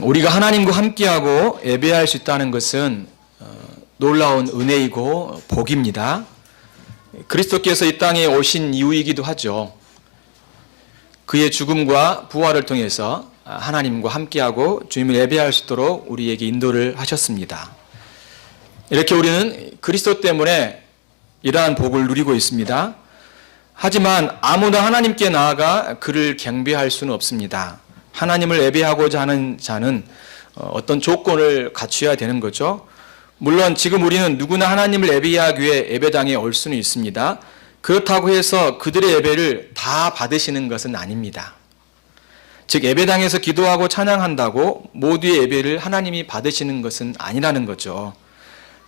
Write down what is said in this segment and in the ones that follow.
우리가 하나님과 함께하고 예배할 수 있다는 것은 놀라운 은혜이고 복입니다. 그리스도께서 이 땅에 오신 이유이기도 하죠. 그의 죽음과 부활을 통해서 하나님과 함께하고 주님을 예배할 수 있도록 우리에게 인도를 하셨습니다. 이렇게 우리는 그리스도 때문에 이러한 복을 누리고 있습니다. 하지만 아무나 하나님께 나아가 그를 경배할 수는 없습니다. 하나님을 예배하고자 하는 자는 어떤 조건을 갖춰야 되는 거죠. 물론 지금 우리는 누구나 하나님을 예배하기 위해 예배당에 올 수는 있습니다. 그렇다고 해서 그들의 예배를 다 받으시는 것은 아닙니다. 즉 예배당에서 기도하고 찬양한다고 모두의 예배를 하나님이 받으시는 것은 아니라는 거죠.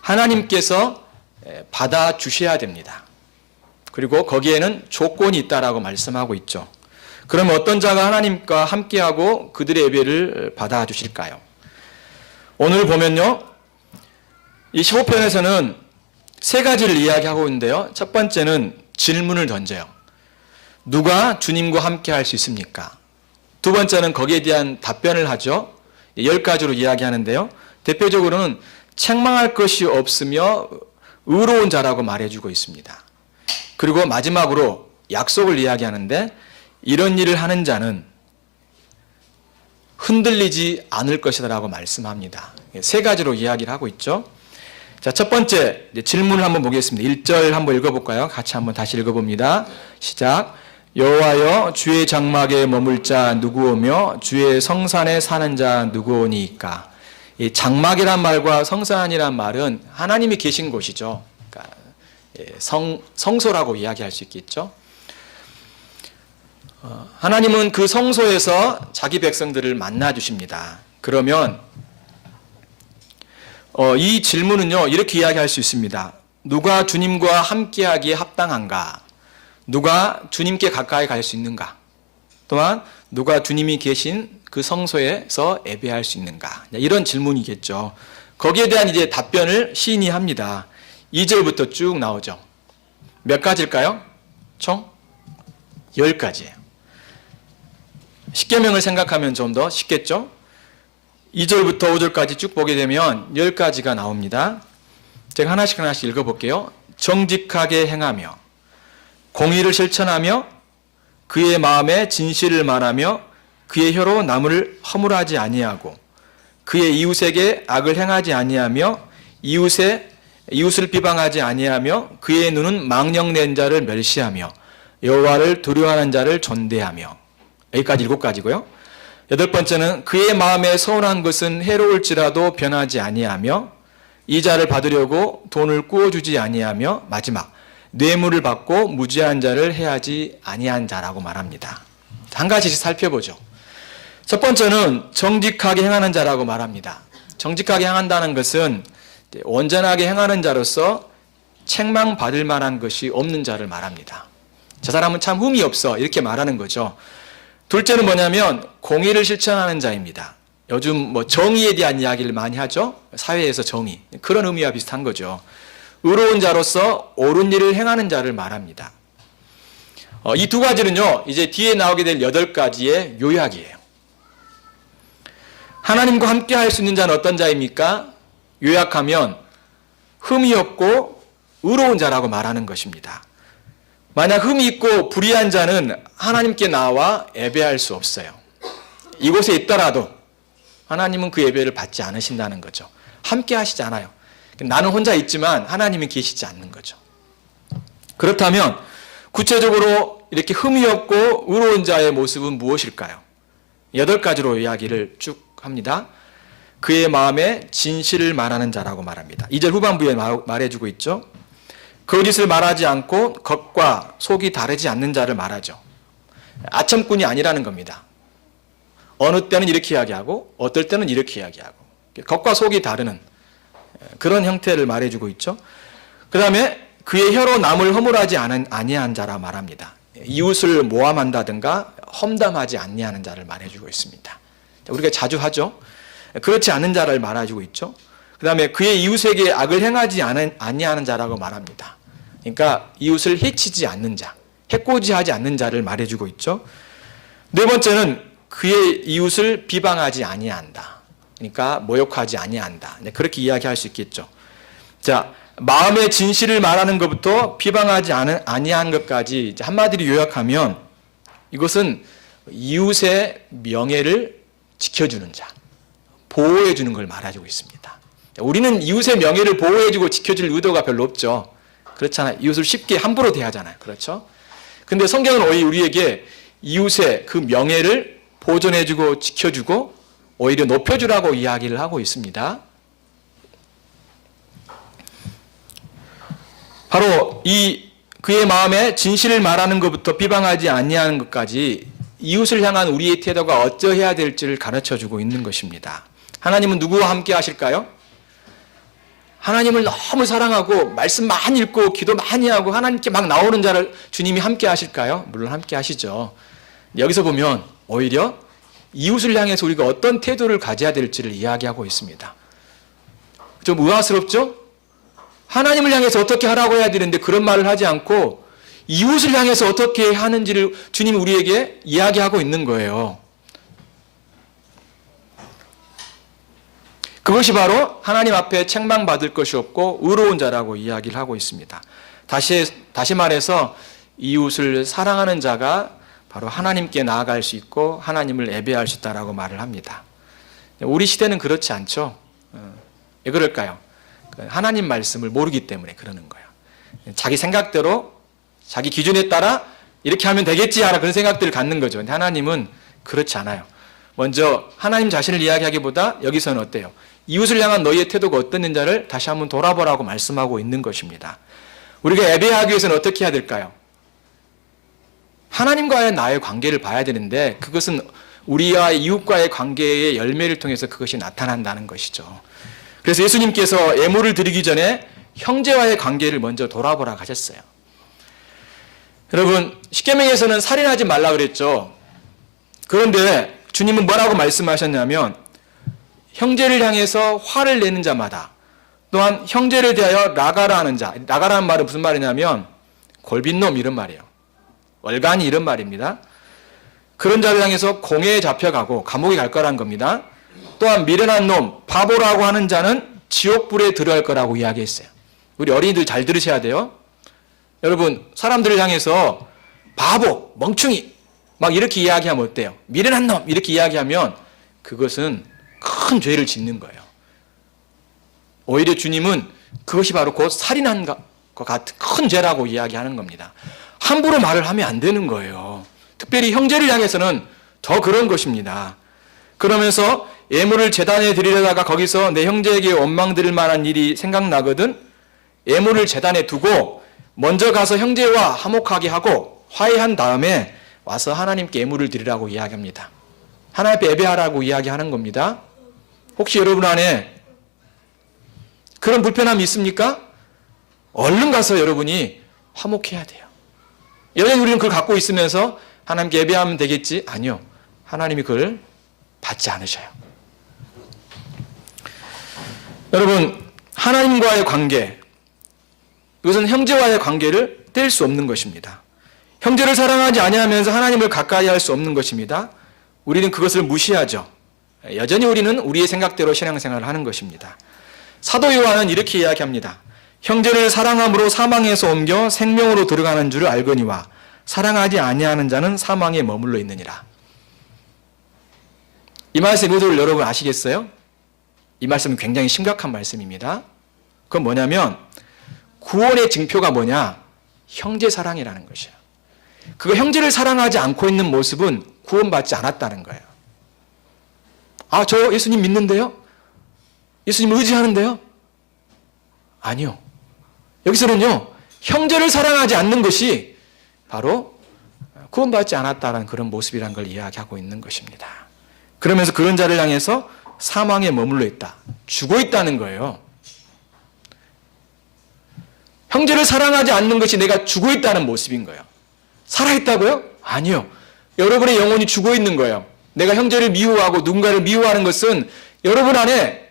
하나님께서 받아주셔야 됩니다. 그리고 거기에는 조건이 있다라고 말씀하고 있죠. 그러면 어떤 자가 하나님과 함께하고 그들의 예배를 받아주실까요? 오늘 보면요, 이 15편에서는 세 가지를 이야기하고 있는데요. 첫 번째는 질문을 던져요. 누가 주님과 함께할 수 있습니까? 두 번째는 거기에 대한 답변을 하죠. 10가지로 이야기하는데요. 대표적으로는 책망할 것이 없으며 의로운 자라고 말해주고 있습니다. 그리고 마지막으로 약속을 이야기하는데 이런 일을 하는 자는 흔들리지 않을 것이라고 말씀합니다. 세 가지로 이야기를 하고 있죠. 자, 첫 번째 질문을 한번 보겠습니다. 1절 한번 읽어볼까요? 같이 한번 다시 읽어봅니다. 시작. 여호와여 주의 장막에 머물 자 누구오며 주의 성산에 사는 자 누구오니이까. 이 장막이란 말과 성산이란 말은 하나님이 계신 곳이죠. 그러니까 성소라고 이야기할 수 있겠죠. 하나님은 그 성소에서 자기 백성들을 만나 주십니다. 그러면 이 질문은요, 이렇게 이야기할 수 있습니다. 누가 주님과 함께하기에 합당한가? 누가 주님께 가까이 갈 수 있는가? 또한 누가 주님이 계신 그 성소에서 예배할 수 있는가? 이런 질문이겠죠. 거기에 대한 이제 답변을 시인이 합니다. 2절부터 쭉 나오죠. 몇 가지일까요? 총 10가지예요. 십계명을 생각하면 좀 더 쉽겠죠? 2절부터 5절까지 쭉 보게 되면 10가지가 나옵니다. 제가 하나씩 읽어볼게요. 정직하게 행하며 공의를 실천하며 그의 마음에 진실을 말하며 그의 혀로 남을 허물하지 아니하고 그의 이웃에게 악을 행하지 아니하며 이웃을 비방하지 아니하며 그의 눈은 망령된 자를 멸시하며 여호와를 두려워하는 자를 존대하며. 여기까지 7가지고요. 8번째는 그의 마음에 서운한 것은 해로울지라도 변하지 아니하며 이자를 받으려고 돈을 꾸어주지 아니하며 마지막 뇌물을 받고 무지한 자를 해하지 아니한 자라고 말합니다. 한 가지씩 살펴보죠. 첫 번째는 정직하게 행하는 자라고 말합니다. 정직하게 행한다는 것은 온전하게 행하는 자로서 책망받을 만한 것이 없는 자를 말합니다. 저 사람은 참 흠이 없어 이렇게 말하는 거죠. 둘째는 뭐냐면 공의를 실천하는 자입니다. 요즘 정의에 대한 이야기를 많이 하죠. 사회에서 정의. 그런 의미와 비슷한 거죠. 의로운 자로서 옳은 일을 행하는 자를 말합니다. 이 두 가지는요, 이제 뒤에 나오게 될 8가지의 요약이에요. 하나님과 함께 할 수 있는 자는 어떤 자입니까? 요약하면 흠이 없고 의로운 자라고 말하는 것입니다. 만약 흠이 있고 불의한 자는 하나님께 나와 예배할 수 없어요. 이곳에 있더라도 하나님은 그 예배를 받지 않으신다는 거죠. 함께 하시지 않아요. 나는 혼자 있지만 하나님은 계시지 않는 거죠. 그렇다면 구체적으로 이렇게 흠이 없고 의로운 자의 모습은 무엇일까요? 8가지로 이야기를 쭉 합니다. 그의 마음에 진실을 말하는 자라고 말합니다. 2절 후반부에 말해주고 있죠. 거짓을 말하지 않고 겉과 속이 다르지 않는 자를 말하죠. 아첨꾼이 아니라는 겁니다. 어느 때는 이렇게 이야기하고 어떨 때는 이렇게 이야기하고 겉과 속이 다르는 그런 형태를 말해주고 있죠. 그 다음에 그의 혀로 남을 허물하지 아니한 자라 말합니다. 이웃을 모함한다든가 험담하지 아니하는 자를 말해주고 있습니다. 우리가 자주 하죠. 그렇지 않은 자를 말해주고 있죠. 그 다음에 그의 이웃에게 악을 행하지 아니하는 자라고 말합니다. 그러니까 이웃을 해치지 않는 자, 해코지하지 않는 자를 말해주고 있죠. 네 번째는 그의 이웃을 비방하지 아니한다. 그러니까 모욕하지 아니한다. 그렇게 이야기할 수 있겠죠. 자, 마음의 진실을 말하는 것부터 비방하지 아니한 것까지 한마디로 요약하면 이것은 이웃의 명예를 지켜주는 자, 보호해주는 걸 말해주고 있습니다. 우리는 이웃의 명예를 보호해주고 지켜줄 의도가 별로 없죠. 그렇잖아요. 이웃을 쉽게 함부로 대하잖아요. 그렇죠? 근데 성경은 오히려 우리에게 이웃의 그 명예를 보존해주고 지켜주고 오히려 높여주라고 이야기를 하고 있습니다. 바로 그의 마음에 진실을 말하는 것부터 비방하지 아니하는 것까지 이웃을 향한 우리의 태도가 어떠해야 될지를 가르쳐주고 있는 것입니다. 하나님은 누구와 함께 하실까요? 하나님을 너무 사랑하고 말씀 많이 읽고 기도 많이 하고 하나님께 막 나오는 자를 주님이 함께 하실까요? 물론 함께 하시죠. 여기서 보면 오히려 이웃을 향해서 우리가 어떤 태도를 가져야 될지를 이야기하고 있습니다. 좀 의아스럽죠? 하나님을 향해서 어떻게 하라고 해야 되는데 그런 말을 하지 않고 이웃을 향해서 어떻게 하는지를 주님이 우리에게 이야기하고 있는 거예요. 그것이 바로 하나님 앞에 책망받을 것이 없고 의로운 자라고 이야기를 하고 있습니다. 다시 말해서 이웃을 사랑하는 자가 바로 하나님께 나아갈 수 있고 하나님을 예배할 수 있다라고 말을 합니다. 우리 시대는 그렇지 않죠. 왜 그럴까요? 하나님 말씀을 모르기 때문에 그러는 거예요. 자기 생각대로 자기 기준에 따라 이렇게 하면 되겠지 하는 그런 생각들을 갖는 거죠. 근데 하나님은 그렇지 않아요. 먼저 하나님 자신을 이야기하기보다 여기서는 어때요? 이웃을 향한 너희의 태도가 어떻는지를 다시 한번 돌아보라고 말씀하고 있는 것입니다. 우리가 예배하기 위해서는 어떻게 해야 될까요? 하나님과의 나의 관계를 봐야 되는데 그것은 우리와 이웃과의 관계의 열매를 통해서 그것이 나타난다는 것이죠. 그래서 예수님께서 예물을 드리기 전에 형제와의 관계를 먼저 돌아보라고 하셨어요. 여러분, 십계명에서는 살인하지 말라 그랬죠. 그런데 주님은 뭐라고 말씀하셨냐면 형제를 향해서 화를 내는 자마다 또한 형제를 대하여 라가라 하는 자, 라가라는 말은 무슨 말이냐면 골빈놈 이런 말이에요. 월간이 이런 말입니다. 그런 자를 향해서 공회에 잡혀가고 감옥에 갈 거라는 겁니다. 또한 미련한 놈, 바보라고 하는 자는 지옥불에 들어갈 거라고 이야기했어요. 우리 어린이들 잘 들으셔야 돼요. 여러분, 사람들을 향해서 바보, 멍충이 막 이렇게 이야기하면 어때요? 미련한 놈 이렇게 이야기하면 그것은 큰 죄를 짓는 거예요. 오히려 주님은 그것이 바로 곧 살인한 것 같은 큰 죄라고 이야기하는 겁니다. 함부로 말을 하면 안 되는 거예요. 특별히 형제를 향해서는 더 그런 것입니다. 그러면서 예물을 제단에 드리려다가 거기서 내 형제에게 원망 드릴 만한 일이 생각나거든 예물을 제단에 두고 먼저 가서 형제와 화목하게 하고 화해한 다음에 와서 하나님께 예물을 드리라고 이야기합니다. 하나님 앞에 예배하라고 이야기하는 겁니다. 혹시 여러분 안에 그런 불편함이 있습니까? 얼른 가서 여러분이 화목해야 돼요. 여전히 우리는 그걸 갖고 있으면서 하나님께 예배하면 되겠지? 아니요. 하나님이 그걸 받지 않으셔요. 여러분, 하나님과의 관계, 이것은 형제와의 관계를 뗄 수 없는 것입니다. 형제를 사랑하지 아니하면서 하나님을 가까이 할 수 없는 것입니다. 우리는 그것을 무시하죠. 여전히 우리는 우리의 생각대로 신앙생활을 하는 것입니다. 사도 요한은 이렇게 이야기합니다. 형제를 사랑함으로 사망에서 옮겨 생명으로 들어가는 줄을 알거니와 사랑하지 아니하는 자는 사망에 머물러 있느니라. 이 말씀의 의도를 여러분 아시겠어요? 이 말씀은 굉장히 심각한 말씀입니다. 그건 뭐냐면 구원의 증표가 뭐냐? 형제 사랑이라는 것이에요. 그 형제를 사랑하지 않고 있는 모습은 구원받지 않았다는 거예요. 아, 저 예수님 믿는데요? 예수님 의지하는데요? 아니요. 여기서는요, 형제를 사랑하지 않는 것이 바로 구원받지 않았다는 그런 모습이라는 걸 이야기하고 있는 것입니다. 그러면서 그런 자를 향해서 사망에 머물러 있다. 죽어 있다는 거예요. 형제를 사랑하지 않는 것이 내가 죽어 있다는 모습인 거예요. 살아있다고요? 아니요. 여러분의 영혼이 죽어 있는 거예요. 내가 형제를 미워하고 누군가를 미워하는 것은 여러분 안에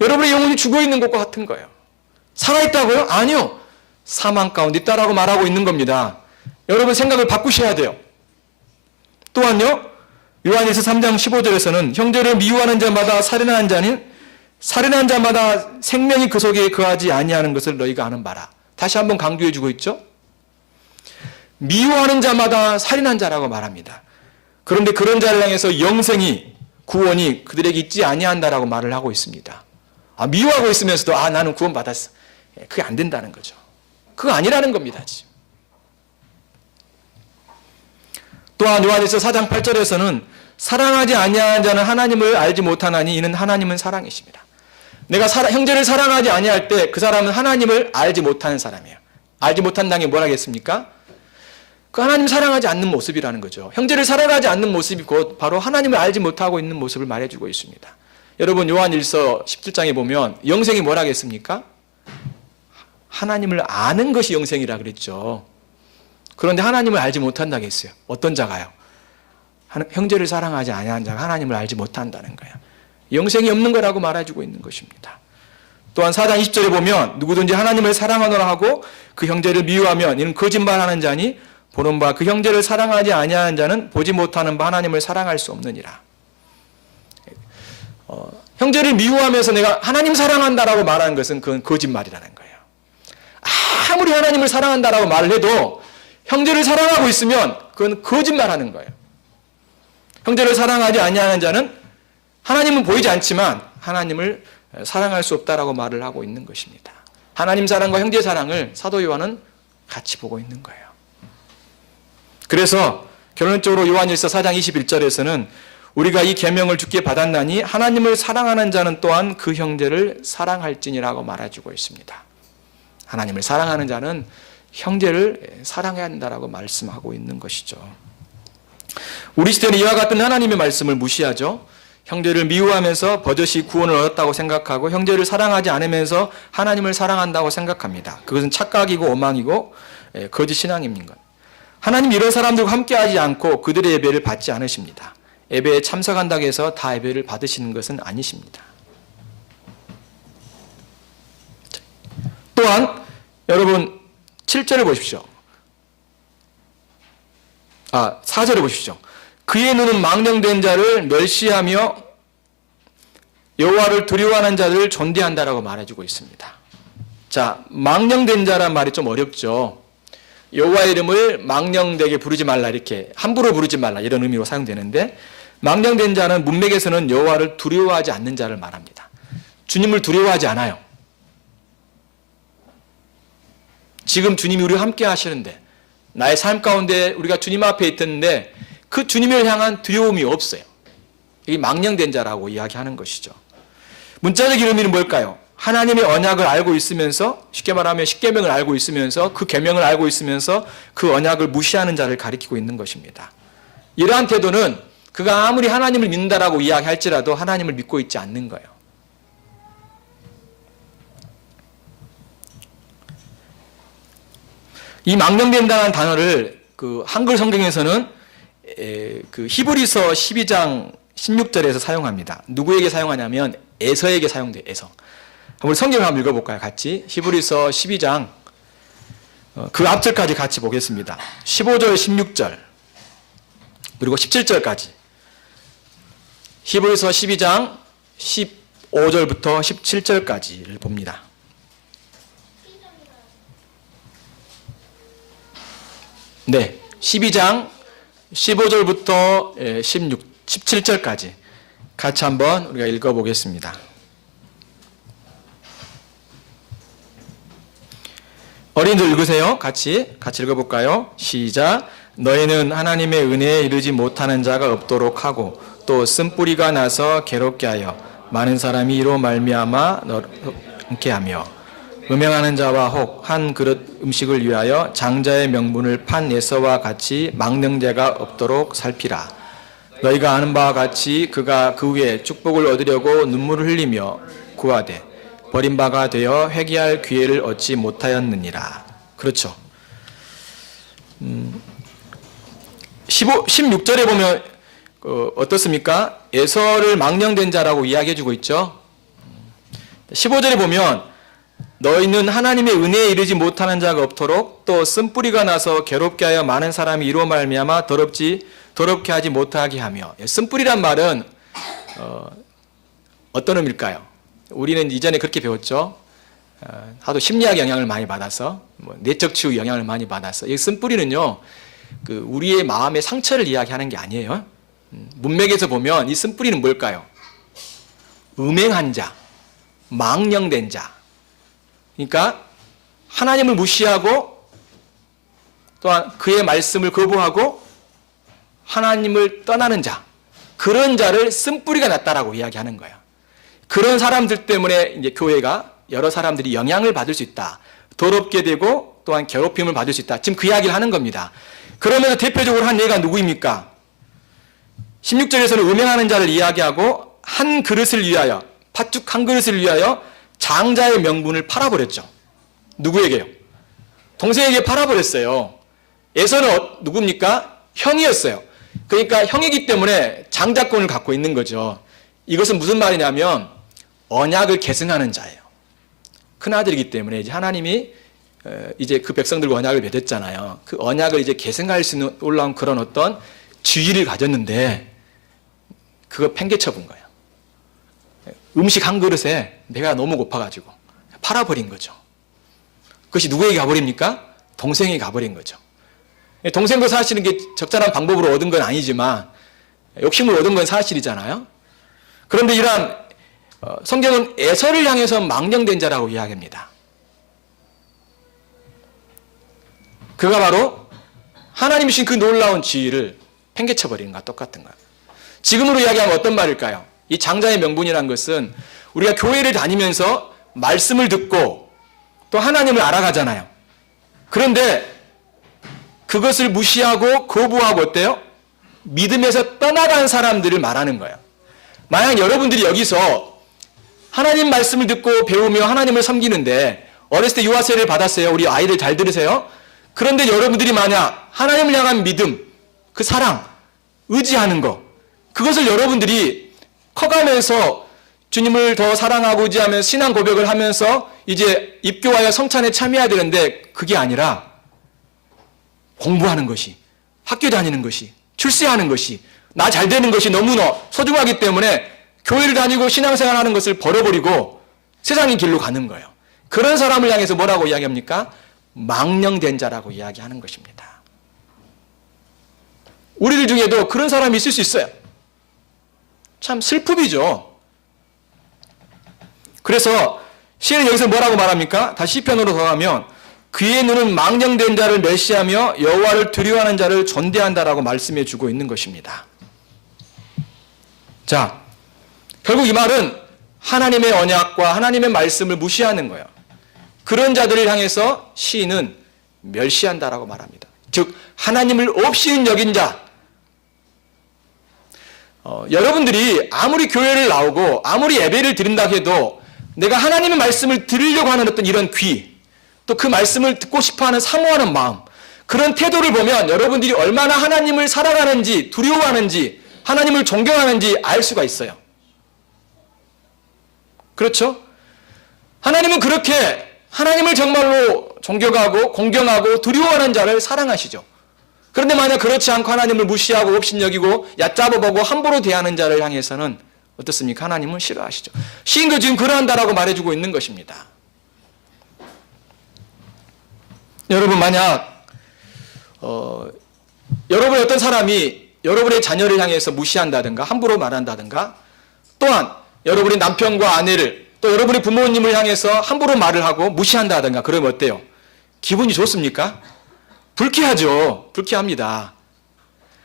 여러분의 영혼이 죽어 있는 것과 같은 거예요. 살아있다고요? 아니요. 사망 가운데 있다라고 말하고 있는 겁니다. 여러분 생각을 바꾸셔야 돼요. 또한요, 요한일서 3장 15절에서는 형제를 미워하는 자마다 살인하는 자는 살인한 자마다 생명이 그 속에 거하지 아니하는 것을 너희가 아는 바라. 다시 한번 강조해 주고 있죠. 미워하는 자마다 살인한 자라고 말합니다. 그런데 그런 자를 향해서 영생이 구원이 그들에게 있지 아니한다라고 말을 하고 있습니다. 미워하고 있으면서도 나는 구원 받았어. 그게 안 된다는 거죠. 그거 아니라는 겁니다. 지금. 또한 요한일서 4장 8절에서는 사랑하지 아니하는 자는 하나님을 알지 못하나니 이는 하나님은 사랑이십니다. 내가 형제를 사랑하지 아니할 때 그 사람은 하나님을 알지 못하는 사람이에요. 알지 못한다는 게 뭐라겠습니까? 그 하나님 사랑하지 않는 모습이라는 거죠. 형제를 사랑하지 않는 모습이 곧 바로 하나님을 알지 못하고 있는 모습을 말해주고 있습니다. 여러분 요한일서 17장에 보면 영생이 뭐라겠습니까? 하나님을 아는 것이 영생이라 그랬죠. 그런데 하나님을 알지 못한다고 했어요. 어떤 자가요? 형제를 사랑하지 아니하는 자가 하나님을 알지 못한다는 거예요. 영생이 없는 거라고 말해주고 있는 것입니다. 또한 4장 20절에 보면 누구든지 하나님을 사랑하노라 하고 그 형제를 미워하면 이는 거짓말하는 자니 보는 바 그 형제를 사랑하지 아니하는 자는 보지 못하는 바 하나님을 사랑할 수 없느니라. 형제를 미워하면서 내가 하나님 사랑한다라고 말하는 것은 그건 거짓말이라는 거예요. 아무리 하나님을 사랑한다라고 말을 해도 형제를 사랑하고 있으면 그건 거짓말하는 거예요. 형제를 사랑하지 아니하는 자는 하나님은 보이지 않지만 하나님을 사랑할 수 없다라고 말을 하고 있는 것입니다. 하나님 사랑과 형제 사랑을 사도 요한은 같이 보고 있는 거예요. 그래서 결론적으로 요한일서 4장 21절에서는 우리가 이 계명을 주께 받았나니 하나님을 사랑하는 자는 또한 그 형제를 사랑할지니라고 말해주고 있습니다. 하나님을 사랑하는 자는 형제를 사랑해야 한다라고 말씀하고 있는 것이죠. 우리 시대는 이와 같은 하나님의 말씀을 무시하죠. 형제를 미워하면서 버젓이 구원을 얻었다고 생각하고 형제를 사랑하지 않으면서 하나님을 사랑한다고 생각합니다. 그것은 착각이고 오망이고 거짓 신앙입니다. 하나님 이런 사람들과 함께하지 않고 그들의 예배를 받지 않으십니다. 예배에 참석한다고 해서 다 예배를 받으시는 것은 아니십니다. 또한 여러분 7절을 보십시오. 4절을 보십시오. 그의 눈은 망령된 자를 멸시하며 여호와를 두려워하는 자들을 존대한다라고 말해주고 있습니다. 자, 망령된 자란 말이 좀 어렵죠. 여호와의 이름을 망령되게 부르지 말라 이렇게 함부로 부르지 말라 이런 의미로 사용되는데 망령된 자는 문맥에서는 여호와를 두려워하지 않는 자를 말합니다. 주님을 두려워하지 않아요. 지금 주님이 우리와 함께 하시는데 나의 삶 가운데 우리가 주님 앞에 있었는데 그 주님을 향한 두려움이 없어요. 이게 망령된 자라고 이야기하는 것이죠. 문자적 의미는 뭘까요? 하나님의 언약을 알고 있으면서 쉽게 말하면 십계명을 알고 있으면서 그 계명을 알고 있으면서 그 언약을 무시하는 자를 가리키고 있는 것입니다. 이러한 태도는 그가 아무리 하나님을 믿는다라고 이야기할지라도 하나님을 믿고 있지 않는 거예요. 이 망령된다는 단어를 그 한글 성경에서는 그 히브리서 12장 16절에서 사용합니다. 누구에게 사용하냐면 에서에게 사용돼요. 에서. 우리 성경을 한번 읽어볼까요? 같이 히브리서 12장 그 앞절까지 같이 보겠습니다. 15절 16절 그리고 17절까지 히브리서 12장 15절부터 17절까지를 봅니다. 네, 12장 15절부터 17절까지 같이 한번 우리가 읽어보겠습니다. 어린이들 읽으세요. 같이 읽어볼까요? 시작. 너희는 하나님의 은혜에 이르지 못하는 자가 없도록 하고 또 쓴뿌리가 나서 괴롭게 하여 많은 사람이 이로 말미암아 너게 하며 음행하는 자와 혹 한 그릇 음식을 위하여 장자의 명분을 판 에서와 같이 망령죄가 없도록 살피라. 너희가 아는 바와 같이 그가 그 후에 축복을 얻으려고 눈물을 흘리며 구하되 버림바가 되어 회개할 기회를 얻지 못하였느니라. 그렇죠. 16절에 보면 어떻습니까? 에서를 망령된 자라고 이야기해주고 있죠. 15절에 보면 너희는 하나님의 은혜에 이르지 못하는 자가 없도록 또 쓴뿌리가 나서 괴롭게 하여 많은 사람이 이로 말미암아 더럽지 더럽게 하지 못하게 하며. 쓴뿌리란 말은 어떤 의미일까요? 우리는 이전에 그렇게 배웠죠. 하도 심리학 영향을 많이 받아서, 내적 치유 영향을 많이 받아서. 이 쓴뿌리는요, 우리의 마음의 상처를 이야기하는 게 아니에요. 문맥에서 보면 이 쓴뿌리는 뭘까요? 음행한 자, 망령된 자. 그러니까 하나님을 무시하고 또한 그의 말씀을 거부하고 하나님을 떠나는 자, 그런 자를 쓴뿌리가 났다라고 이야기하는 거예요. 그런 사람들 때문에 이제 교회가 여러 사람들이 영향을 받을 수 있다. 더럽게 되고 또한 괴롭힘을 받을 수 있다. 지금 그 이야기를 하는 겁니다. 그러면서 대표적으로 한 예가 누구입니까? 16절에서는 음행하는 자를 이야기하고 한 그릇을 위하여, 팥죽 한 그릇을 위하여 장자의 명분을 팔아버렸죠. 누구에게요? 동생에게 팔아버렸어요. 에서는 누굽니까? 형이었어요. 그러니까 형이기 때문에 장자권을 갖고 있는 거죠. 이것은 무슨 말이냐면 언약을 계승하는 자예요. 큰아들이기 때문에 이제 하나님이 이제 그 백성들과 언약을 맺었잖아요. 그 언약을 이제 계승할 수 있는 올라온 그런 어떤 지위를 가졌는데 그거 팽개쳐 본 거예요. 음식 한 그릇에 배가 너무 고파가지고 팔아버린 거죠. 그것이 누구에게 가버립니까? 동생에게 가버린 거죠. 동생도 사실은 게 적절한 방법으로 얻은 건 아니지만 욕심을 얻은 건 사실이잖아요. 그런데 이러한 성경은 에서를 향해서 망령된 자라고 이야기합니다. 그가 바로 하나님이 주신 그 놀라운 지위를 팽개쳐버리는 것과 똑같은 거예요. 지금으로 이야기하면 어떤 말일까요? 이 장자의 명분이라는 것은 우리가 교회를 다니면서 말씀을 듣고 또 하나님을 알아가잖아요. 그런데 그것을 무시하고 거부하고 어때요? 믿음에서 떠나간 사람들을 말하는 거예요. 만약 여러분들이 여기서 하나님 말씀을 듣고 배우며 하나님을 섬기는데 어렸을 때 유아세례를 받았어요. 우리 아이들 잘 들으세요. 그런데 여러분들이 만약 하나님을 향한 믿음, 그 사랑, 의지하는 거, 그것을 여러분들이 커가면서 주님을 더 사랑하고 의지하면서 신앙 고백을 하면서 이제 입교하여 성찬에 참여해야 되는데 그게 아니라 공부하는 것이, 학교 다니는 것이, 출세하는 것이, 나 잘 되는 것이 너무나 소중하기 때문에 교회를 다니고 신앙생활하는 것을 버려버리고 세상의 길로 가는 거예요. 그런 사람을 향해서 뭐라고 이야기합니까? 망령된 자라고 이야기하는 것입니다. 우리들 중에도 그런 사람이 있을 수 있어요. 참 슬픔이죠. 그래서 시인은 여기서 뭐라고 말합니까? 다시 시편으로 돌아가면 그의 눈은 망령된 자를 멸시하며 여호와를 두려워하는 자를 존대한다라고 말씀해 주고 있는 것입니다. 자, 결국 이 말은 하나님의 언약과 하나님의 말씀을 무시하는 거예요. 그런 자들을 향해서 시인은 멸시한다라고 말합니다. 즉 하나님을 없이 여긴 자. 여러분들이 아무리 교회를 나오고 아무리 예배를 드린다 해도 내가 하나님의 말씀을 들으려고 하는 어떤 이런 귀, 또 그 말씀을 듣고 싶어하는 사모하는 마음, 그런 태도를 보면 여러분들이 얼마나 하나님을 사랑하는지 두려워하는지 하나님을 존경하는지 알 수가 있어요. 그렇죠? 하나님은 그렇게 하나님을 정말로 존경하고 공경하고 두려워하는 자를 사랑하시죠. 그런데 만약 그렇지 않고 하나님을 무시하고 업신여기고 얕잡아보고 함부로 대하는 자를 향해서는 어떻습니까? 하나님은 싫어하시죠. 시인도 지금 그러한다라고 말해주고 있는 것입니다. 여러분 만약 여러분의 어떤 사람이 여러분의 자녀를 향해서 무시한다든가 함부로 말한다든가 또한 여러분의 남편과 아내를 또 여러분의 부모님을 향해서 함부로 말을 하고 무시한다든가 그러면 어때요? 기분이 좋습니까? 불쾌하죠. 불쾌합니다.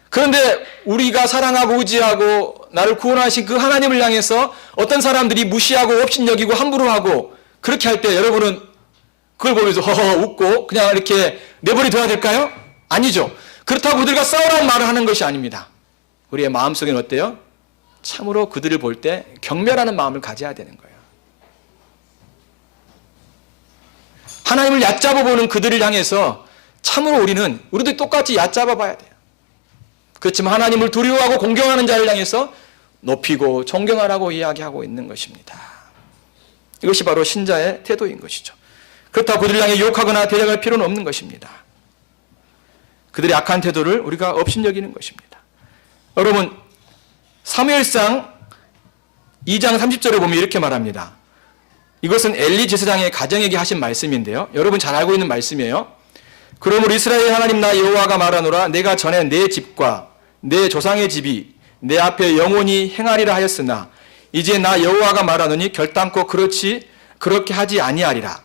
그런데 우리가 사랑하고 의지하고 나를 구원하신 그 하나님을 향해서 어떤 사람들이 무시하고 업신여기고 함부로 하고 그렇게 할 때 여러분은 그걸 보면서 허허 웃고 그냥 이렇게 내버려둬야 될까요? 아니죠. 그렇다고 그들과 싸우라는 말을 하는 것이 아닙니다. 우리의 마음속에는 어때요? 참으로 그들을 볼 때 경멸하는 마음을 가져야 되는 거예요. 하나님을 얕잡아보는 그들을 향해서 참으로 우리도 똑같이 얕잡아봐야 돼요. 그렇지만 하나님을 두려워하고 공경하는 자를 향해서 높이고 존경하라고 이야기하고 있는 것입니다. 이것이 바로 신자의 태도인 것이죠. 그렇다고 그들을 향해 욕하거나 대적할 필요는 없는 것입니다. 그들의 악한 태도를 우리가 업신여기는 것입니다. 여러분 사무엘상 2장 30절에 보면 이렇게 말합니다. 이것은 엘리 제사장의 가정에게 하신 말씀인데요. 여러분 잘 알고 있는 말씀이에요. 그러므로 이스라엘 하나님 나 여호와가 말하노라 내가 전에 내 집과 내 조상의 집이 내 앞에 영원히 행하리라 하였으나 이제 나 여호와가 말하노니 결단코 그렇게 하지 아니하리라.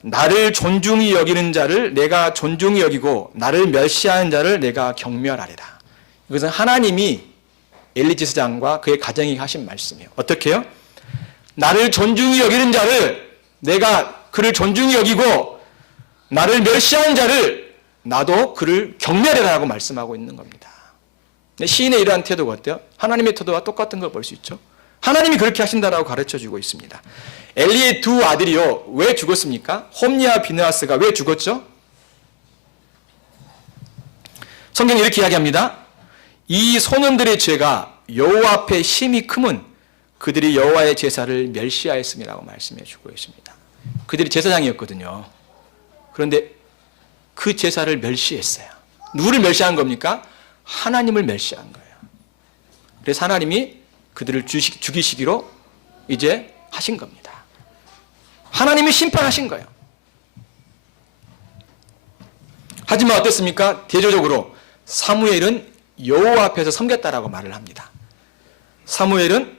나를 존중히 여기는 자를 내가 존중히 여기고 나를 멸시하는 자를 내가 경멸하리라. 이것은 하나님이 엘리 제사장과 그의 가정에게 하신 말씀이에요. 어떻게 해요? 나를 존중히 여기는 자를 내가 그를 존중히 여기고 나를 멸시하는 자를 나도 그를 경멸해라라고 말씀하고 있는 겁니다. 시인의 이러한 태도가 어때요? 하나님의 태도와 똑같은 걸 볼 수 있죠. 하나님이 그렇게 하신다라고 가르쳐주고 있습니다. 엘리의 두 아들이요 왜 죽었습니까? 홈니와 비느하스가 왜 죽었죠? 성경이 이렇게 이야기합니다. 이 소년들의 죄가 여호와 앞에 심히 크면 그들이 여호와의 제사를 멸시하였음이라고 말씀해 주고 있습니다. 그들이 제사장이었거든요. 그런데 그 제사를 멸시했어요. 누구를 멸시한 겁니까? 하나님을 멸시한 거예요. 그래서 하나님이 그들을 죽이시기로 이제 하신 겁니다. 하나님이 심판하신 거예요. 하지만 어땠습니까? 대조적으로 사무엘은 여호와 앞에서 섬겼다라고 말을 합니다. 사무엘은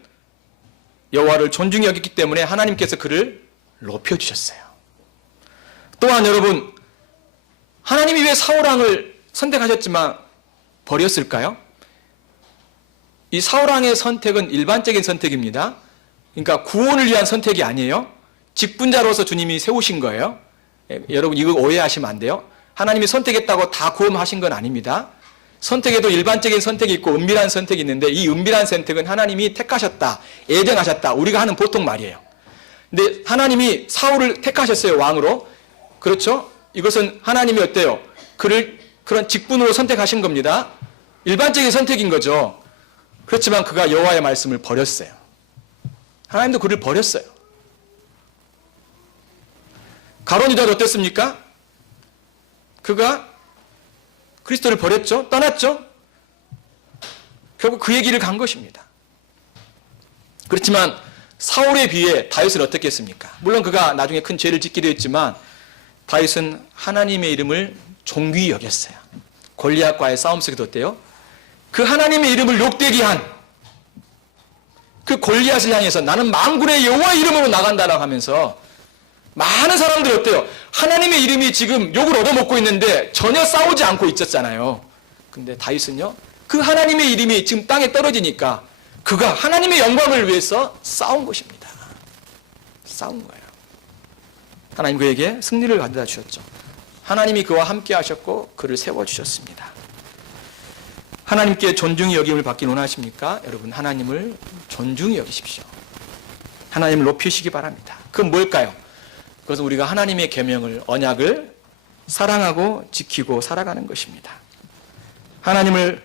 여호와를 존중히 여겼기 때문에 하나님께서 그를 높여주셨어요. 또한 여러분, 하나님이 왜 사울왕을 선택하셨지만 버렸을까요? 이 사울왕의 선택은 일반적인 선택입니다. 그러니까 구원을 위한 선택이 아니에요. 직분자로서 주님이 세우신 거예요. 여러분 이거 오해하시면 안 돼요. 하나님이 선택했다고 다 구원하신 건 아닙니다. 선택에도 일반적인 선택이 있고 은밀한 선택이 있는데 이 은밀한 선택은 하나님이 택하셨다, 예정하셨다, 우리가 하는 보통 말이에요. 근데 하나님이 사울을 택하셨어요, 왕으로. 그렇죠? 이것은 하나님이 어때요? 그를 그런 직분으로 선택하신 겁니다. 일반적인 선택인 거죠. 그렇지만 그가 여호와의 말씀을 버렸어요. 하나님도 그를 버렸어요. 가룟 유다도 어땠습니까? 그가 그리스도를 버렸죠. 떠났죠. 결국 그의 길을 간 것입니다. 그렇지만 사울에 비해 다윗은 어떻게 했습니까? 물론 그가 나중에 큰 죄를 짓기도 했지만 다윗은 하나님의 이름을 존귀히 여겼어요. 골리앗과의 싸움 속에도 어때요? 그 하나님의 이름을 욕되게 한 그 골리앗을 향해서 나는 만군의 여호와의 이름으로 나간다라고 하면서 많은 사람들이 어때요? 하나님의 이름이 지금 욕을 얻어먹고 있는데 전혀 싸우지 않고 있었잖아요. 근데 다윗은요, 그 하나님의 이름이 지금 땅에 떨어지니까 그가 하나님의 영광을 위해서 싸운 것입니다. 싸운 거예요. 하나님 그에게 승리를 가져다 주셨죠. 하나님이 그와 함께 하셨고 그를 세워주셨습니다. 하나님께 존중히 여김을 받기 원하십니까? 여러분 하나님을 존중히 여기십시오. 하나님을 높이시기 바랍니다. 그건 뭘까요? 그것은 우리가 하나님의 계명을, 언약을 사랑하고 지키고 살아가는 것입니다. 하나님을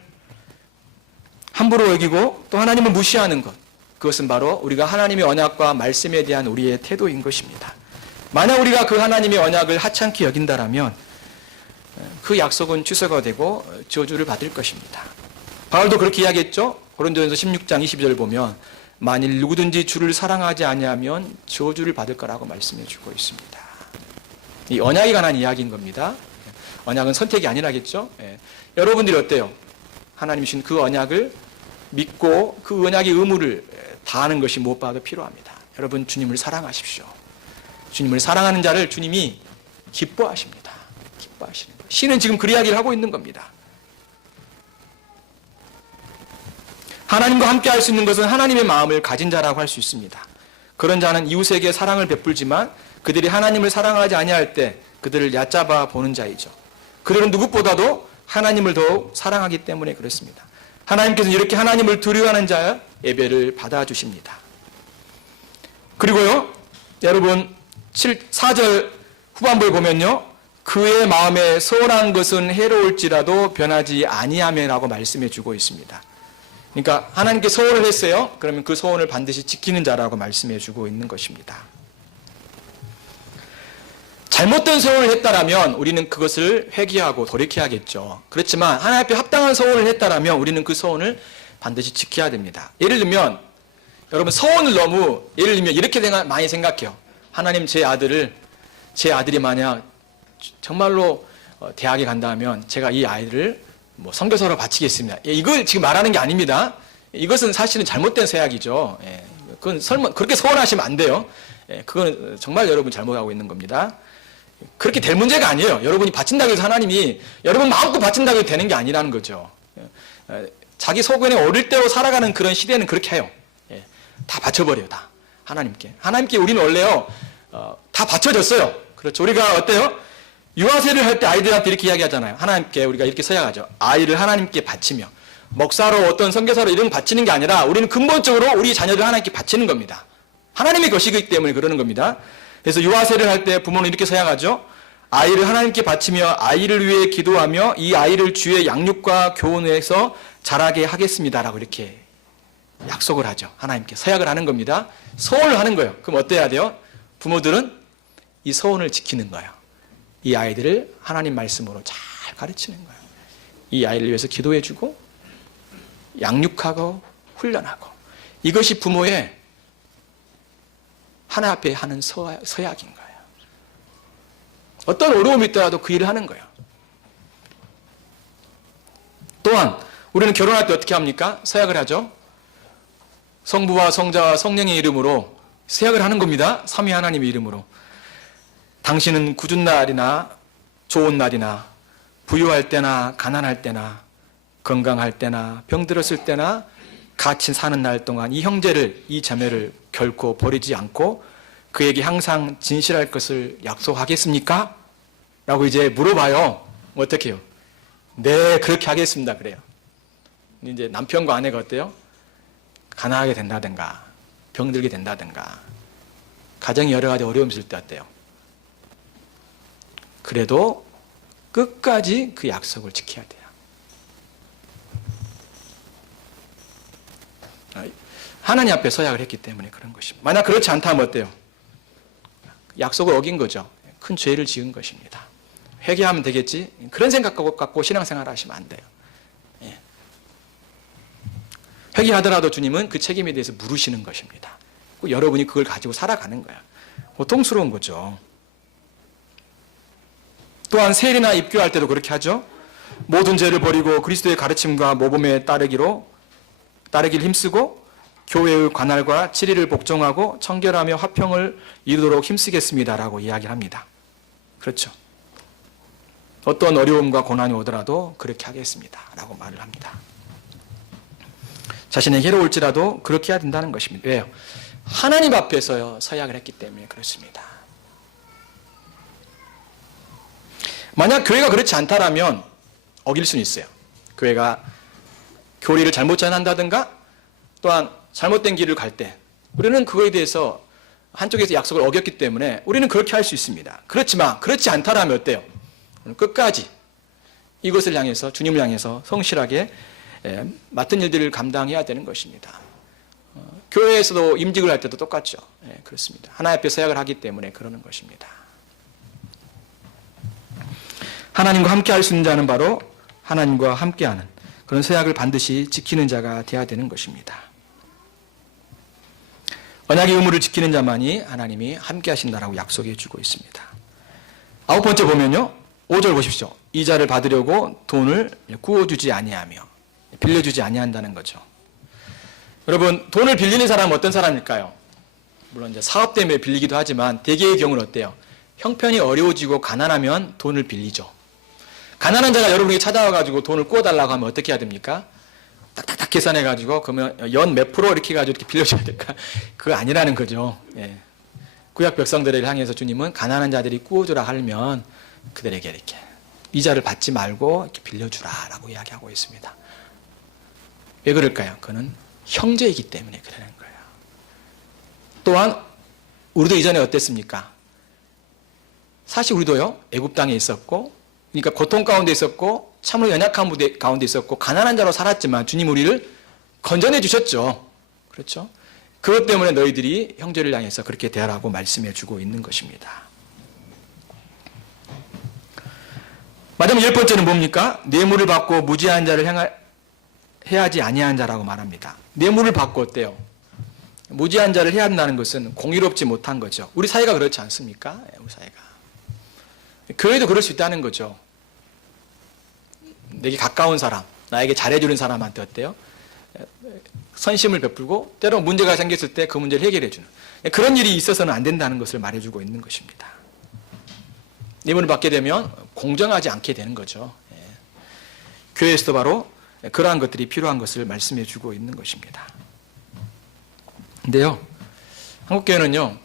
함부로 여기고 또 하나님을 무시하는 것, 그것은 바로 우리가 하나님의 언약과 말씀에 대한 우리의 태도인 것입니다. 만약 우리가 그 하나님의 언약을 하찮게 여긴다라면 그 약속은 취소가 되고 저주를 받을 것입니다. 바울도 그렇게 이야기했죠. 고린도전서 16장 22절을 보면 만일 누구든지 주를 사랑하지 아니하면 저주를 받을 거라고 말씀해 주고 있습니다. 이 언약에 관한 이야기인 겁니다. 언약은 선택이 아니라겠죠. 여러분들이 어때요? 하나님이 주신 그 언약을 믿고 그 언약의 의무를 다하는 것이 무엇보다도 필요합니다. 여러분 주님을 사랑하십시오. 주님을 사랑하는 자를 주님이 기뻐하십니다. 기뻐하시는 거예요. 시는 지금 그 이야기를 하고 있는 겁니다. 하나님과 함께 할 수 있는 것은 하나님의 마음을 가진 자라고 할 수 있습니다. 그런 자는 이웃에게 사랑을 베풀지만 그들이 하나님을 사랑하지 아니할 때 그들을 얕잡아 보는 자이죠. 그들은 누구보다도 하나님을 더욱 사랑하기 때문에 그렇습니다. 하나님께서는 이렇게 하나님을 두려워하는 자의 예배를 받아주십니다. 그리고요, 여러분 4절 후반부에 보면요, 그의 마음에 서운한 것은 해로울지라도 변하지 아니하며라고 말씀해 주고 있습니다. 그러니까 하나님께 서원을 했어요. 그러면 그 서원을 반드시 지키는 자라고 말씀해 주고 있는 것입니다. 잘못된 서원을 했다라면 우리는 그것을 회개하고 돌이켜야겠죠. 그렇지만 하나님 앞에 합당한 서원을 했다라면 우리는 그 서원을 반드시 지켜야 됩니다. 예를 들면 여러분 서원을 너무 예를 들면 이렇게 많이 생각해요. 하나님 제 아들이 만약 정말로 대학에 간다면 제가 이 아이를 뭐 선교사로 바치겠습니다. 이걸 지금 말하는 게 아닙니다. 이것은 사실은 잘못된 서약이죠. 그건 그렇게 서원하시면 안 돼요. 그건 정말 여러분 잘못하고 있는 겁니다. 그렇게 될 문제가 아니에요. 여러분이 바친다고 해서 하나님이 여러분 마음껏 바친다고 해서 되는 게 아니라는 거죠. 자기 소견에 어릴 대로 살아가는 그런 시대는 그렇게 해요. 다 바쳐버려요. 다 하나님께 우리는 원래요 다 바쳐졌어요. 그렇죠. 우리가 어때요? 유아세를 할 때 아이들한테 이렇게 이야기하잖아요. 하나님께 우리가 이렇게 서약하죠. 아이를 하나님께 바치며 목사로 어떤 선교사로 이런 바치는 게 아니라 우리는 근본적으로 우리 자녀를 하나님께 바치는 겁니다. 하나님의 것이기 때문에 그러는 겁니다. 그래서 유아세를 할 때 부모는 이렇게 서약하죠. 아이를 하나님께 바치며 아이를 위해 기도하며 이 아이를 주의 양육과 교훈에서 자라게 하겠습니다라고 이렇게 약속을 하죠. 하나님께 서약을 하는 겁니다. 서원을 하는 거예요. 그럼 어때야 돼요? 부모들은 이 서원을 지키는 거예요. 이 아이들을 하나님 말씀으로 잘 가르치는 거예요. 이 아이를 위해서 기도해주고 양육하고 훈련하고 이것이 부모의 하나 앞에 하는 서약인 거예요. 어떤 어려움이 있더라도 그 일을 하는 거예요. 또한 우리는 결혼할 때 어떻게 합니까? 서약을 하죠. 성부와 성자와 성령의 이름으로 서약을 하는 겁니다. 삼위 하나님의 이름으로. 당신은 굳은 날이나 좋은 날이나 부유할 때나 가난할 때나 건강할 때나 병들었을 때나 같이 사는 날 동안 이 형제를 이 자매를 결코 버리지 않고 그에게 항상 진실할 것을 약속하겠습니까? 라고 이제 물어봐요. 어떻게 해요? 네, 그렇게 하겠습니다. 그래요. 이제 남편과 아내가 어때요? 가난하게 된다든가 병들게 된다든가 가정이 여러 가지 어려움이 있을 때 어때요? 그래도 끝까지 그 약속을 지켜야 돼요. 하나님 앞에 서약을 했기 때문에 그런 것입니다. 만약 그렇지 않다면 어때요? 약속을 어긴 거죠. 큰 죄를 지은 것입니다. 회개하면 되겠지? 그런 생각 갖고 신앙생활 하시면 안 돼요. 예. 회개하더라도 주님은 그 책임에 대해서 물으시는 것입니다. 여러분이 그걸 가지고 살아가는 거야. 고통스러운 거죠. 또한 세례나 입교할 때도 그렇게 하죠. 모든 죄를 버리고 그리스도의 가르침과 모범에 따르기를 힘쓰고 교회의 관할과 치리를 복종하고 청결하며 화평을 이루도록 힘쓰겠습니다라고 이야기를 합니다. 그렇죠. 어떤 어려움과 고난이 오더라도 그렇게 하겠습니다라고 말을 합니다. 자신에게 해로울지라도 그렇게 해야 된다는 것입니다. 왜요? 하나님 앞에서 서약을 했기 때문에 그렇습니다. 만약 교회가 그렇지 않다라면 어길 수는 있어요. 교회가 교리를 잘못 전한다든가 또한 잘못된 길을 갈 때 우리는 그거에 대해서 한쪽에서 약속을 어겼기 때문에 우리는 그렇게 할 수 있습니다. 그렇지만 그렇지 않다라면 어때요? 끝까지 이것을 향해서 주님을 향해서 성실하게 맡은 일들을 감당해야 되는 것입니다. 교회에서도 임직을 할 때도 똑같죠. 그렇습니다. 하나님 앞에 서약을 하기 때문에 그러는 것입니다. 하나님과 함께 할 수 있는 자는 바로 하나님과 함께하는 그런 서약을 반드시 지키는 자가 되어야 되는 것입니다. 언약의 의무를 지키는 자만이 하나님이 함께 하신다라고 약속해 주고 있습니다. 9번째 보면요. 5절 보십시오. 이자를 받으려고 돈을 구워주지 아니하며 빌려주지 아니한다는 거죠. 여러분 돈을 빌리는 사람은 어떤 사람일까요? 물론 이제 사업 때문에 빌리기도 하지만 대개의 경우는 어때요? 형편이 어려워지고 가난하면 돈을 빌리죠. 가난한 자가 여러분에게 찾아와가지고 돈을 구워달라고 하면 어떻게 해야 됩니까? 딱딱딱 계산해가지고 그러면 연 몇 프로 이렇게 해가지고 이렇게 빌려줘야 될까? 그거 아니라는 거죠. 예. 구약 백성들을 향해서 주님은 가난한 자들이 구워주라 하면 그들에게 이렇게 이자를 받지 말고 이렇게 빌려주라라고 이야기하고 있습니다. 왜 그럴까요? 그는 형제이기 때문에 그러는 거예요. 또한 우리도 이전에 어땠습니까? 사실 우리도요 애굽 땅에 있었고, 그러니까 고통 가운데 있었고, 참으로 연약한 무대 가운데 있었고, 가난한 자로 살았지만 주님 우리를 건져내 주셨죠. 그렇죠? 그것 때문에 너희들이 형제를 향해서 그렇게 대하라고 말씀해 주고 있는 것입니다. 마지막 10번째는 뭡니까? 뇌물을 받고 무지한 자를 해하지 아니한 자라고 말합니다. 뇌물을 받고 어때요? 무지한 자를 해야 한다는 것은 공의롭지 못한 거죠. 우리 사회가 그렇지 않습니까? 우리 사회가. 교회도 그럴 수 있다는 거죠. 내게 가까운 사람, 나에게 잘해주는 사람한테 어때요? 선심을 베풀고 때로 문제가 생겼을 때 그 문제를 해결해주는 그런 일이 있어서는 안 된다는 것을 말해주고 있는 것입니다. 뇌물을 받게 되면 공정하지 않게 되는 거죠. 교회에서도 바로 그러한 것들이 필요한 것을 말씀해주고 있는 것입니다. 근데요, 한국교회는요,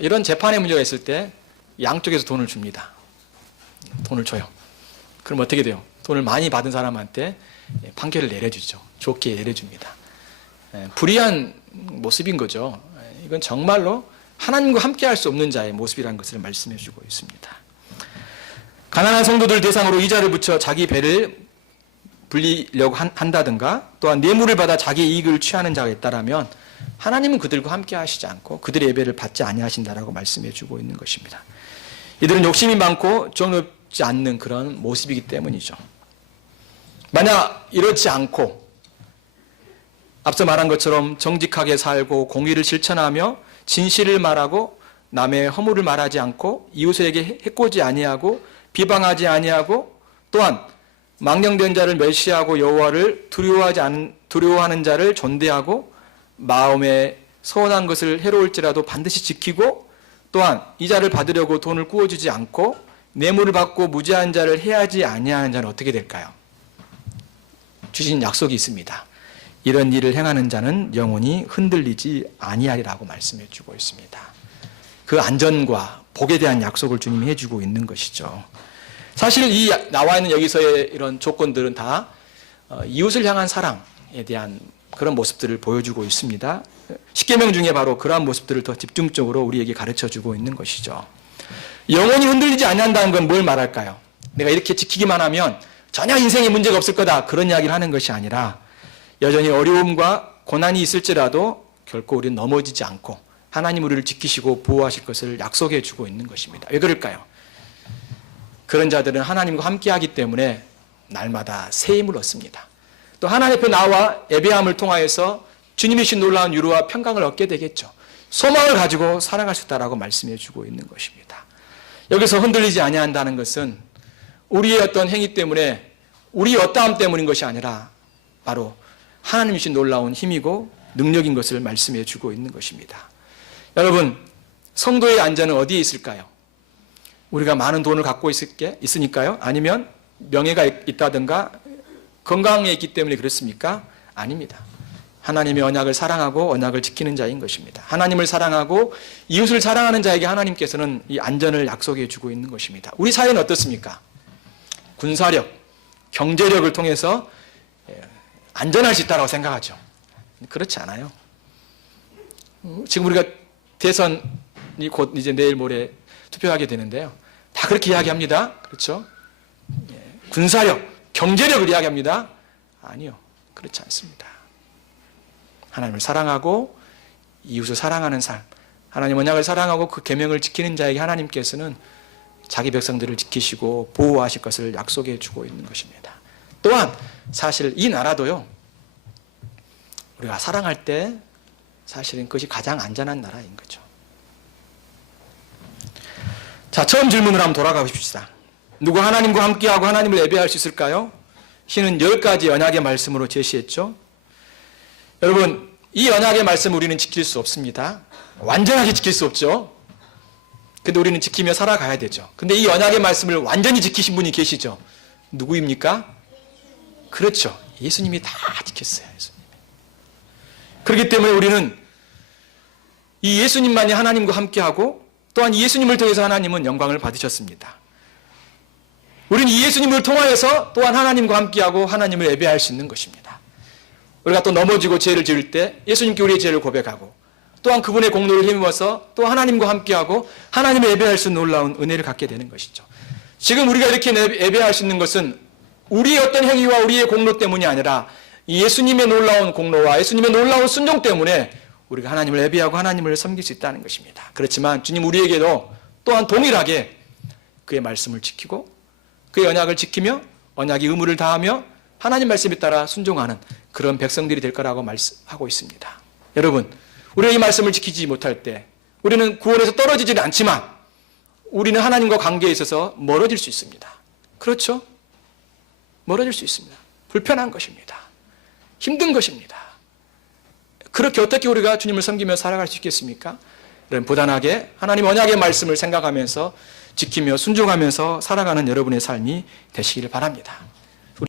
이런 재판의 문제가 있을 때 양쪽에서 돈을 줍니다. 돈을 줘요. 그럼 어떻게 돼요? 돈을 많이 받은 사람한테 판결을 내려주죠. 좋게 내려줍니다. 불의한 모습인 거죠. 이건 정말로 하나님과 함께 할 수 없는 자의 모습이라는 것을 말씀해 주고 있습니다. 가난한 성도들 대상으로 이자를 붙여 자기 배를 불리려고 한다든가 또한 뇌물을 받아 자기 이익을 취하는 자가 있다라면 하나님은 그들과 함께 하시지 않고 그들의 예배를 받지 아니하신다라고 말씀해 주고 있는 것입니다. 이들은 욕심이 많고 정롭지 않는 그런 모습이기 때문이죠. 만약 이렇지 않고 앞서 말한 것처럼 정직하게 살고 공의를 실천하며 진실을 말하고 남의 허물을 말하지 않고 이웃에게 해코지 아니하고 비방하지 아니하고 또한 망령된 자를 멸시하고 여호와를 두려워하는 자를 존대하고 마음에 서운한 것을 해로울지라도 반드시 지키고 또한 이자를 받으려고 돈을 꾸어주지 않고 뇌물을 받고 무지한 자를 해하지 아니하는 자는 어떻게 될까요? 주신 약속이 있습니다. 이런 일을 행하는 자는 영원히 흔들리지 아니하리라고 말씀해 주고 있습니다. 그 안전과 복에 대한 약속을 주님이 해주고 있는 것이죠. 사실 이 나와 있는 여기서의 이런 조건들은 다 이웃을 향한 사랑에 대한 그런 모습들을 보여주고 있습니다. 십계명 중에 바로 그러한 모습들을 더 집중적으로 우리에게 가르쳐주고 있는 것이죠. 영원히 흔들리지 않는다는 건 뭘 말할까요? 내가 이렇게 지키기만 하면 전혀 인생에 문제가 없을 거다 그런 이야기를 하는 것이 아니라 여전히 어려움과 고난이 있을지라도 결코 우리는 넘어지지 않고 하나님 우리를 지키시고 보호하실 것을 약속해 주고 있는 것입니다. 왜 그럴까요? 그런 자들은 하나님과 함께하기 때문에 날마다 새 힘을 얻습니다. 또 하나님 앞에 나와 예배함을 통하여서 주님이 주신 놀라운 위로와 평강을 얻게 되겠죠. 소망을 가지고 살아갈 수 있다라고 말씀해 주고 있는 것입니다. 여기서 흔들리지 아니한다는 것은 우리의 어떤 행위 때문에 우리의 어떠함 때문인 것이 아니라 바로 하나님이 주신 놀라운 힘이고 능력인 것을 말씀해 주고 있는 것입니다. 여러분, 성도의 안전은 어디에 있을까요? 우리가 많은 돈을 갖고 있으니까요? 아니면 명예가 있다든가 건강에 있기 때문에 그렇습니까? 아닙니다. 하나님의 언약을 사랑하고 언약을 지키는 자인 것입니다. 하나님을 사랑하고 이웃을 사랑하는 자에게 하나님께서는 이 안전을 약속해 주고 있는 것입니다. 우리 사회는 어떻습니까? 군사력, 경제력을 통해서 안전할 수 있다고 생각하죠. 그렇지 않아요. 지금 우리가 대선이 곧 이제 내일 모레 투표하게 되는데요. 다 그렇게 이야기합니다. 그렇죠? 군사력, 경제력을 이야기합니다. 아니요. 그렇지 않습니다. 하나님을 사랑하고 이웃을 사랑하는 삶, 하나님 언약을 사랑하고 그 계명을 지키는 자에게 하나님께서는 자기 백성들을 지키시고 보호하실 것을 약속해 주고 있는 것입니다. 또한 사실 이 나라도요. 우리가 사랑할 때 사실은 그것이 가장 안전한 나라인 거죠. 자, 처음 질문으로 한번 돌아가 보십시다. 누가 하나님과 함께하고 하나님을 예배할 수 있을까요? 신은 10가지 언약의 말씀으로 제시했죠. 여러분, 이 언약의 말씀을 우리는 지킬 수 없습니다. 완전하게 지킬 수 없죠. 근데 우리는 지키며 살아가야 되죠. 근데 이 언약의 말씀을 완전히 지키신 분이 계시죠. 누구입니까? 그렇죠. 예수님이 다 지켰어요. 예수님. 그렇기 때문에 우리는 이 예수님만이 하나님과 함께하고 또한 예수님을 통해서 하나님은 영광을 받으셨습니다. 우리는 이 예수님을 통하여서 또한 하나님과 함께하고 하나님을 예배할 수 있는 것입니다. 우리가 또 넘어지고 죄를 지을 때 예수님께 우리의 죄를 고백하고 또한 그분의 공로를 힘입어서 또 하나님과 함께하고 하나님을 예배할 수 있는 놀라운 은혜를 갖게 되는 것이죠. 지금 우리가 이렇게 예배할 수 있는 것은 우리의 어떤 행위와 우리의 공로 때문이 아니라 예수님의 놀라운 공로와 예수님의 놀라운 순종 때문에 우리가 하나님을 예배하고 하나님을 섬길 수 있다는 것입니다. 그렇지만 주님 우리에게도 또한 동일하게 그의 말씀을 지키고 그의 언약을 지키며 언약의 의무를 다하며 하나님 말씀에 따라 순종하는 그런 백성들이 될 거라고 말씀하고 있습니다. 여러분, 우리가 이 말씀을 지키지 못할 때 우리는 구원에서 떨어지지는 않지만 우리는 하나님과 관계에 있어서 멀어질 수 있습니다. 그렇죠? 멀어질 수 있습니다. 불편한 것입니다. 힘든 것입니다. 그렇게 어떻게 우리가 주님을 섬기며 살아갈 수 있겠습니까? 부단하게 하나님 언약의 말씀을 생각하면서 지키며 순종하면서 살아가는 여러분의 삶이 되시기를 바랍니다.